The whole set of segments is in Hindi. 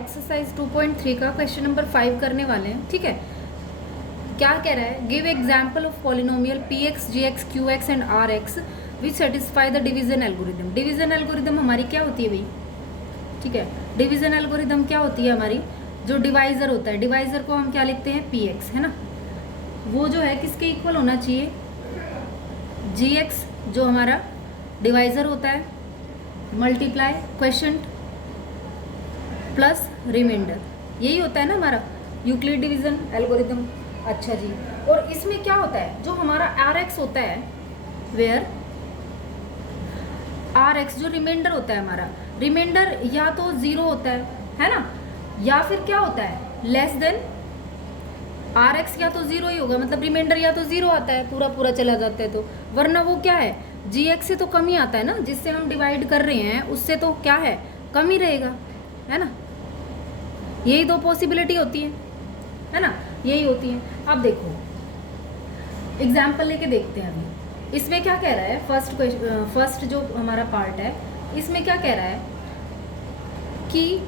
एक्सरसाइज 2.3 का क्वेश्चन नंबर 5 करने वाले हैं। ठीक है, क्या कह रहा है, give example of polynomial P X G X Q X and R X which satisfy the division algorithm. Division algorithm हमारी क्या होती है भाई? ठीक है, डिवीजन एल्गोरिदम क्या होती है हमारी? जो डिवाइजर होता है, डिवाइजर को हम क्या लिखते हैं? पी एक्स, है ना। वो जो है किसके इक्वल होना चाहिए? जी एक्स जो हमारा डिवाइजर होता है, मल्टीप्लाई क्वेश्चन प्लस रिमाइंडर, यही होता है ना हमारा यूक्लिड डिवीजन एल्गोरिदम। अच्छा जी, और इसमें क्या होता है, जो हमारा आर एक्स होता है, वेयर आर एक्स जो रिमाइंडर होता है हमारा, रिमाइंडर या तो जीरो होता है ना, या फिर क्या होता है लेस देन आर एक्स, या तो जीरो ही होगा, मतलब रिमाइंडर या तो जीरो आता है, पूरा पूरा चला जाता है, तो वरना वो क्या है, जी एक्स से तो कम ही आता है ना, जिससे हम डिवाइड कर रहे हैं उससे तो क्या है, कम ही रहेगा, है ना। यही दो पॉसिबिलिटी होती है ना, यही होती है। अब देखो एग्जाम्पल लेके देखते हैं अभी। इसमें क्या कह रहा है, फर्स्ट जो हमारा पार्ट है, इसमें क्या कह रहा है कि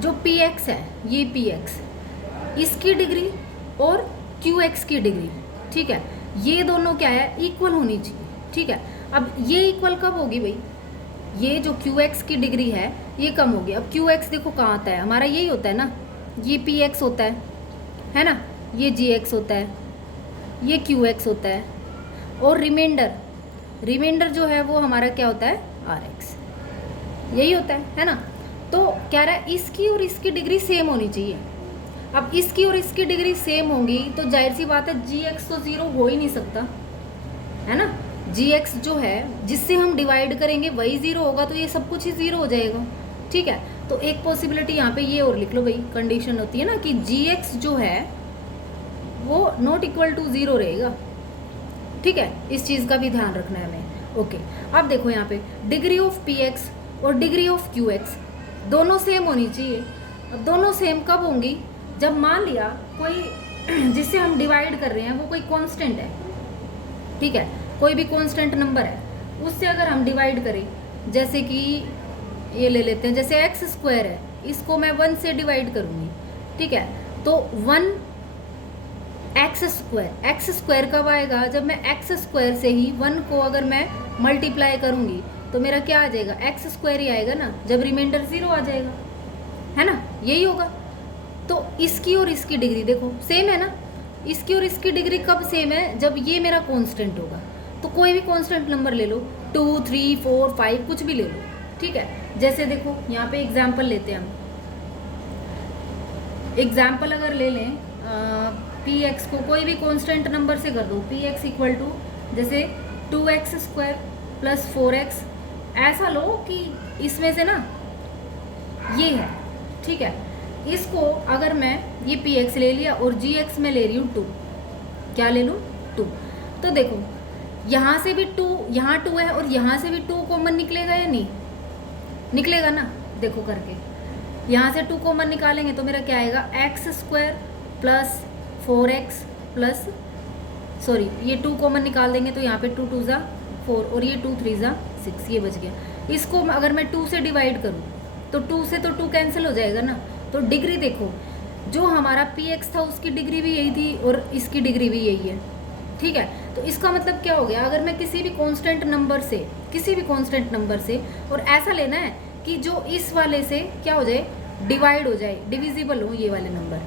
जो पी एक्स है, ये पी एक्स, इसकी डिग्री और क्यू एक्स की डिग्री, ठीक है, ये दोनों क्या है, इक्वल होनी चाहिए। ठीक है, अब ये इक्वल कब होगी भाई? ये जो क्यू एक्स की डिग्री है ये कम होगी। अब क्यू एक्स देखो कहाँ आता है हमारा, यही होता है ना, ये पी एक्स होता है ना, ये जी एक्स होता है, ये क्यू एक्स होता है, और रिमाइंडर जो है वो हमारा क्या होता है, आर एक्स, यही होता है ना। तो कह रहा है इसकी और इसकी डिग्री सेम होनी चाहिए। अब इसकी और इसकी डिग्री सेम होंगी तो जाहिर सी बात है जी एक्स तो ज़ीरो हो ही नहीं सकता, है ना। जी एक्स जो है जिससे हम डिवाइड करेंगे वही ज़ीरो होगा, तो ये सब कुछ ही ज़ीरो हो जाएगा। ठीक है, तो एक पॉसिबिलिटी यहाँ पे ये और लिख लो भाई, कंडीशन होती है ना कि जी एक्स जो है वो नॉट इक्वल टू ज़ीरो रहेगा। ठीक है, इस चीज़ का भी ध्यान रखना है हमें। ओके, अब देखो यहाँ पे डिग्री ऑफ पी एक्स और डिग्री ऑफ क्यू एक्स दोनों सेम होनी चाहिए। अब दोनों सेम कब होंगी? जब मान लिया कोई जिससे हम डिवाइड कर रहे हैं वो कोई कांस्टेंट है, ठीक है, कोई भी कांस्टेंट नंबर है, उससे अगर हम डिवाइड करें, जैसे कि ये ले लेते हैं, जैसे एक्स स्क्वायर है, इसको मैं 1 से डिवाइड करूँगी, ठीक है, तो 1 एक्स स्क्वायर कब आएगा? जब मैं एक्स स्क्वायर से ही 1 को अगर मैं मल्टीप्लाई करूँगी तो मेरा क्या आ जाएगा, एक्स स्क्वायर ही आएगा ना, जब रिमाइंडर ज़ीरो आ जाएगा, है ना, यही होगा। तो इसकी और इसकी डिग्री देखो सेम है ना, इसकी और इसकी डिग्री कब सेम है? जब ये मेरा कांस्टेंट होगा। तो कोई भी कांस्टेंट नंबर ले लो, 2, 3, 4, 5 कुछ भी ले लो, ठीक है। जैसे देखो यहाँ पे एग्जाम्पल लेते हैं हम, एग्जाम्पल अगर ले लें पी एक्स को कोई भी कांस्टेंट नंबर से कर दो, पी एक्स इक्वल टू जैसे 2x स्क्वायर प्लस 4x, ऐसा लो कि इसमें से ना ये है, ठीक है, इसको अगर मैं ये पी एक्स ले लिया और जी एक्स में ले रही हूँ 2, क्या ले लूँ 2, तो देखो यहाँ से भी 2, यहाँ 2 है और यहाँ से भी 2 कॉमन निकलेगा या नहीं निकलेगा ना, देखो करके यहाँ से 2 कॉमन निकालेंगे तो मेरा क्या आएगा, x square plus 4x plus sorry ये 2 कॉमन निकाल देंगे तो यहाँ पे 2 2 ज़ा 4 और ये 2 3 ज़ा 6, ये बच गया। इसको अगर मैं 2 से डिवाइड करूँ तो 2 से तो 2 कैंसिल हो जाएगा ना। तो डिग्री देखो, जो हमारा पी एक्स था उसकी डिग्री भी यही थी और इसकी डिग्री भी यही है, ठीक है। तो इसका मतलब क्या हो गया, अगर मैं किसी भी कांस्टेंट नंबर से और ऐसा लेना है कि जो इस वाले से क्या हो जाए, डिवाइड हो जाए, डिविजिबल हो ये वाले नंबर,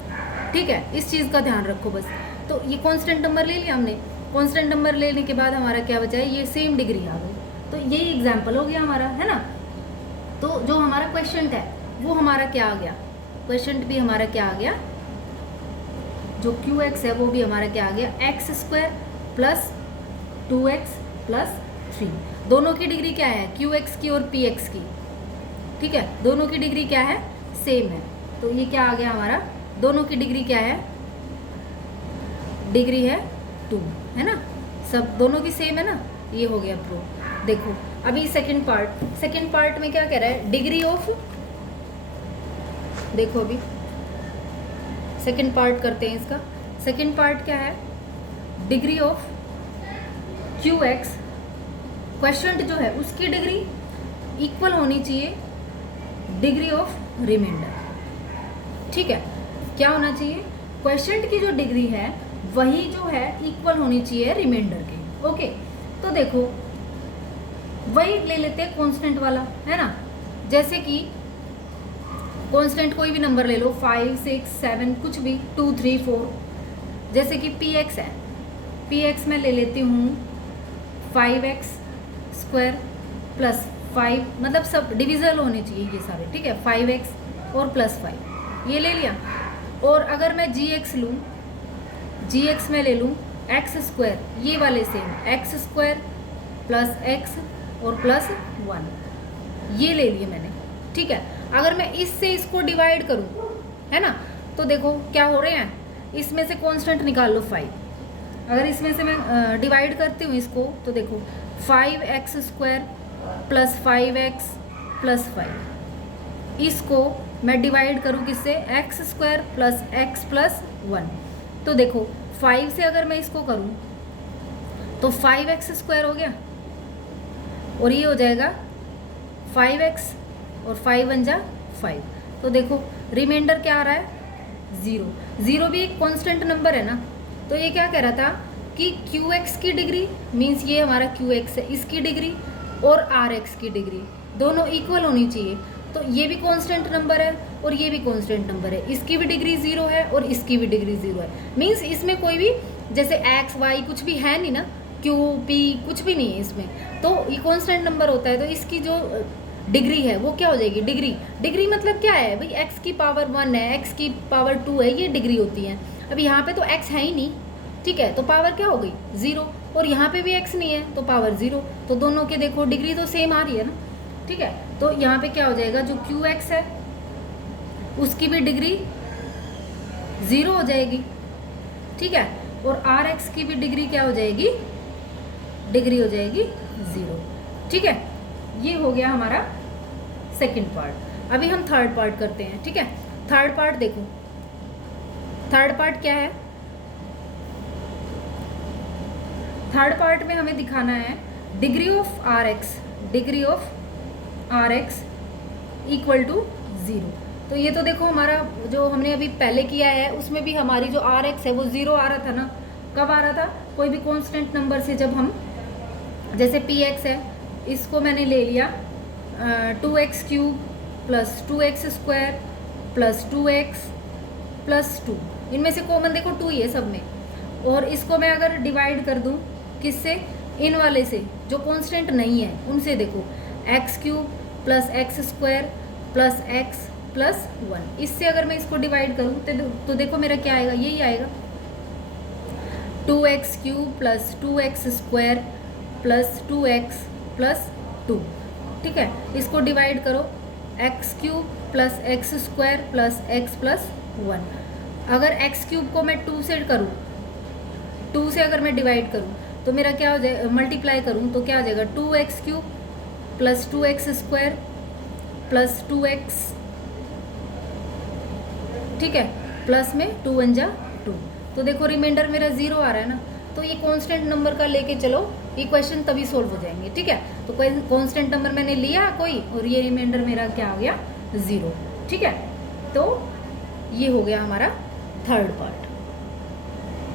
ठीक है, इस चीज़ का ध्यान रखो बस। तो ये कांस्टेंट नंबर ले लिया हमने, कांस्टेंट नंबर लेने के बाद हमारा क्या बचा है, ये सेम डिग्री आ गई, तो यही एग्जाम्पल हो गया हमारा, है ना। तो जो हमारा क्वेश्चन है वो हमारा क्या आ गया, क्वेश्चन भी हमारा क्या आ गया, जो क्यू एक्स है वो भी हमारा क्या आ गया, x square plus 2x plus 3, दोनों की डिग्री क्या है, क्यू एक्स की और पी एक्स की, ठीक है, दोनों की डिग्री क्या है, सेम है। तो ये क्या आ गया हमारा, दोनों की डिग्री क्या है, डिग्री है 2, है ना, सब दोनों की सेम है ना, ये हो गया प्रूफ। देखो अभी सेकंड पार्ट में क्या कह रहा है, डिग्री ऑफ, देखो अभी सेकंड पार्ट करते हैं इसका। सेकंड पार्ट क्या है, degree of Q x, question जो है उसकी डिग्री इक्वल होनी चाहिए डिग्री ऑफ रिमाइंडर, ठीक है, क्या होना चाहिए, क्वेश्चन की जो डिग्री है वही जो है इक्वल होनी चाहिए रिमाइंडर के। ओके, तो देखो वही ले लेते हैं कांस्टेंट वाला, है ना। जैसे कि कांस्टेंट कोई भी नंबर ले लो, 5 6 7 कुछ भी, 2 3 4। जैसे कि पी एक्स है, पी एक्स में ले लेती हूँ 5x स्क्वायर प्लस 5, मतलब सब डिविजल होने चाहिए ये सारे, ठीक है। 5x और प्लस 5 ये ले लिया। और अगर मैं gx लूँ, gx में ले लूँ x स्क्वायर, ये वाले same x square plus x और प्लस 1, ये ले लिए मैंने, ठीक है। अगर मैं इससे इसको डिवाइड करूँ, है ना, तो देखो क्या हो रहे हैं, इसमें से कांस्टेंट निकाल लो 5। अगर इसमें से मैं डिवाइड करती हूँ इसको, तो देखो 5x square plus 5x plus 5, इसको मैं डिवाइड करूँ किससे, x square plus x plus 1। तो देखो 5 से अगर मैं इसको करूँ तो 5x स्क्वायर हो गया और ये हो जाएगा 5x और 5 1 जा 5। तो देखो रिमाइंडर क्या आ रहा है, 0। 0 भी एक कांस्टेंट नंबर है ना, तो ये क्या कह रहा था कि QX की डिग्री मीन्स ये हमारा QX है, इसकी डिग्री और RX की डिग्री दोनों इक्वल होनी चाहिए। तो ये भी कांस्टेंट नंबर है और ये भी कांस्टेंट नंबर है, इसकी भी डिग्री 0 है और इसकी भी डिग्री 0 है। मीन्स इसमें कोई भी जैसे x y कुछ भी है नहीं ना, Q P कुछ भी नहीं है इसमें, तो ये कांस्टेंट नंबर होता है। तो इसकी जो डिग्री है वो क्या हो जाएगी, डिग्री मतलब क्या है भाई, x की पावर 1 है, x की पावर 2 है, ये डिग्री होती है। अब यहाँ पे तो x है ही नहीं, ठीक है, तो पावर क्या हो गई 0, और यहाँ पे भी x नहीं है तो पावर 0। तो दोनों के देखो डिग्री तो सेम आ रही है ना, ठीक है। तो यहाँ पे क्या हो जाएगा, जो QX है उसकी भी डिग्री 0 हो जाएगी, ठीक है, और RX की भी डिग्री क्या हो जाएगी, डिग्री हो जाएगी 0, ठीक है। ये हो गया हमारा सेकंड पार्ट। अभी हम थर्ड पार्ट करते हैं, ठीक है। थर्ड पार्ट देखो, थर्ड पार्ट क्या है, थर्ड पार्ट में हमें दिखाना है degree of R X equal to 0। तो ये तो देखो हमारा जो हमने अभी पहले किया है उसमें भी हमारी जो आर एक्स है वो 0 आ रहा था ना। कब आ रहा था, कोई भी कांस्टेंट नंबर से जब हम, जैसे पी एक्स है, इसको मैंने ले लिया 2x cube plus 2x square plus 2x plus 2, इनमें से कॉमन देखो 2 ही है सब में। और इसको मैं अगर डिवाइड कर दूं किससे, इन वाले से जो कांस्टेंट नहीं है उनसे, देखो x cube plus x square plus x plus 1, इससे अगर मैं इसको डिवाइड करूं तो देखो मेरा क्या आएगा, यही आएगा 2x cube plus 2x square plus 2x plus 2, ठीक है। इसको डिवाइड करो x cube plus x square plus x plus 1। अगर x क्यूब को मैं 2 से करूँ, 2 से अगर मैं डिवाइड करूँ तो मेरा क्या हो जाएगा, मल्टीप्लाई करूँ तो क्या आ जाएगा 2x cube plus 2x square plus 2x, ठीक है, प्लस में 2 1 जा 2। तो देखो रिमाइंडर मेरा 0 आ रहा है ना, तो ये कांस्टेंट नंबर का लेके चलो, ये क्वेश्चन तभी सोल्व हो जाएंगे, ठीक है। तो कोई कांस्टेंट नंबर मैंने लिया कोई, और ये रिमाइंडर मेरा क्या हो गया 0, ठीक है। तो ये हो गया हमारा थर्ड पार्ट।